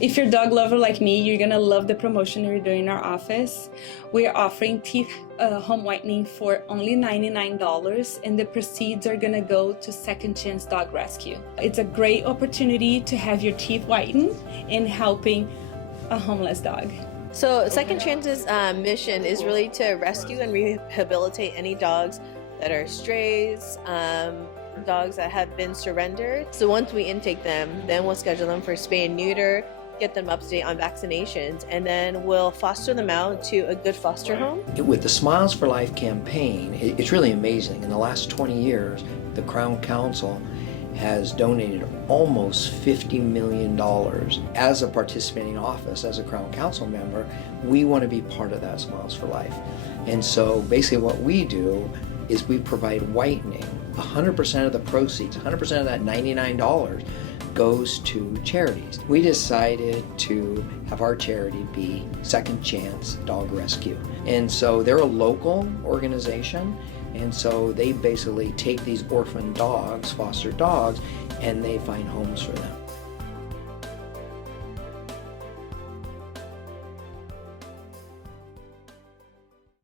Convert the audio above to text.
If you're a dog lover like me, you're gonna love the promotion we're doing in our office. We're offering teeth home whitening for only $99, and the proceeds are gonna go to Second Chance Dog Rescue. It's a great opportunity to have your teeth whitened and helping a homeless dog. So Second Chance's mission is really to rescue and rehabilitate any dogs that are strays, dogs that have been surrendered. So once we intake them, then we'll schedule them for spay and neuter, get them up to date on vaccinations, and then we'll foster them out to a good foster home. With the Smiles for Life campaign, it's really amazing. In the last 20 years, the Crown Council has donated almost $50 million. As a participating office, as a Crown Council member, we want to be part of that Smiles for Life. And so basically what we do is we provide whitening. 100% of the proceeds, 100% of that $99 goes to charities. We decided to have our charity be Second Chance Dog Rescue. And so they're a local organization, and so they basically take these orphan dogs, foster dogs, and they find homes for them.